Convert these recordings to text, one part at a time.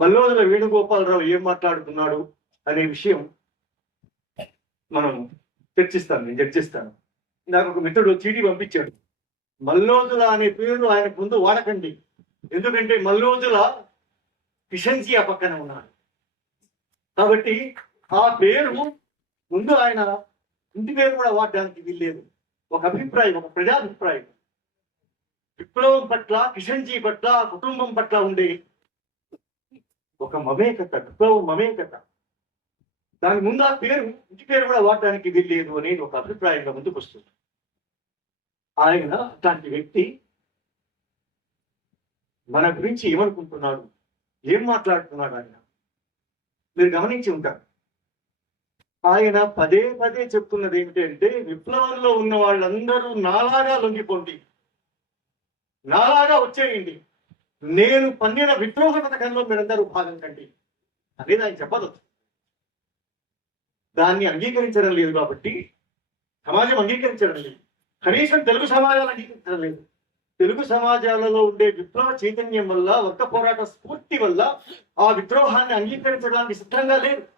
మల్లోజుల వేణుగోపాలరావు ఏం మాట్లాడుతున్నాడు అనే విషయం మనం చర్చిస్తాను నేను చర్చిస్తాను. నాకు ఒక మిత్రుడు చీటీ పంపించాడు. మల్లోజుల అనే పేరు ఆయన ముందు వాడకండి. ఎందుకంటే మల్లోజుల కిషన్జీ ఆ పక్కన ఉన్నాడు కాబట్టి ఆ పేరు ముందు ఆయన ఇంటి పేరు కూడా వాడడానికి వీల్లేదు. ఒక అభిప్రాయం ఒక ప్రజాభిప్రాయం. విప్లవం పట్ల కిషన్జీ పట్ల కుటుంబం పట్ల ఉండే ఒక మమేకత విప్లవం మమేకత. దాని ముందు ఆ పేరు ఇంటి పేరు కూడా వాడడానికి వీల్లేదు అనేది ఒక అభిప్రాయంగా ముందుకు వస్తుంది ఆయన అట్లాంటి వ్యక్తి మన గురించి ఏమనుకుంటున్నాడు? ఏం మాట్లాడుతున్నాడు ఆయన? మీరు గమనించి ఉంటారు. ఆయన పదే పదే చెప్తున్నది ఏమిటంటే విప్లవంలో ఉన్న వాళ్ళందరూ నాలాగా లొంగిపోండి. నాలాగా వచ్చేయండి. నేను పన్నిన విద్రోహ పథకంలో మీరందరూ భాగం కండి. అనేది ఆయన చెప్పదు. దాన్ని అంగీకరించడం లేదు కాబట్టి సమాజం అంగీకరించడం లేదు. కనీసం తెలుగు సమాజాలు అంగీకరించడం లేదు. తెలుగు సమాజాలలో ఉండే విప్లవ చైతన్యం వల్ల ఒక్క పోరాట స్ఫూర్తి వల్ల ఆ విద్రోహాన్ని అంగీకరించడానికి సిద్ధంగా లేదు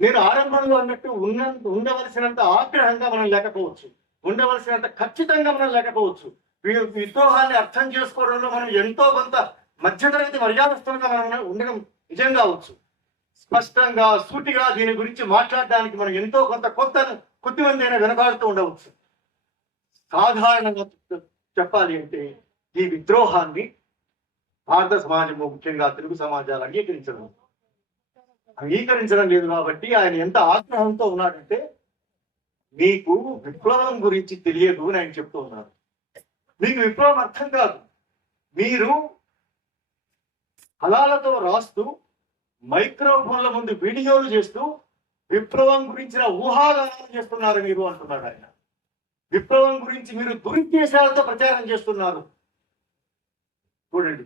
నేను ఆరంభంలో అన్నట్టు ఉన్న ఉండవలసినంత ఆగ్రహంగా మనం లేకపోవచ్చు. ఉండవలసినంత ఖచ్చితంగా మనం లేకపోవచ్చు. విద్రోహాన్ని అర్థం చేసుకోవడంలో మనం ఎంతో కొంత మధ్యతరగతి మర్యాదస్తులుగా మనం ఉండడం నిజం కావచ్చు. స్పష్టంగా సూటిగా దీని గురించి మాట్లాడడానికి మనం ఎంతో కొంత కొత్త కొద్దిమంది అయినా వెనకాడుతూ ఉండవచ్చు. సాధారణంగా చెప్పాలి అంటే ఈ విద్రోహాన్ని భారత సమాజము ముఖ్యంగా తెలుగు సమాజాలు అంగీకరించడం. అంగీకరించడం లేదు కాబట్టి ఆయన ఎంత ఆగ్రహంతో ఉన్నాడంటే మీకు విప్లవం గురించి తెలియదు అని ఆయన చెప్తూ ఉన్నారు మీకు విప్లవం అర్థం కాదు. మీరు కళాలతో రాస్తూ మైక్రోఫోన్ల ముందు వీడియోలు చేస్తూ విప్లవం గురించిన ఊహాగానాలు చేస్తున్నారు మీరు అంటున్నాడు ఆయన. విప్లవం గురించి మీరు దురుద్దేశాలతో ప్రచారం చేస్తున్నారు. చూడండి.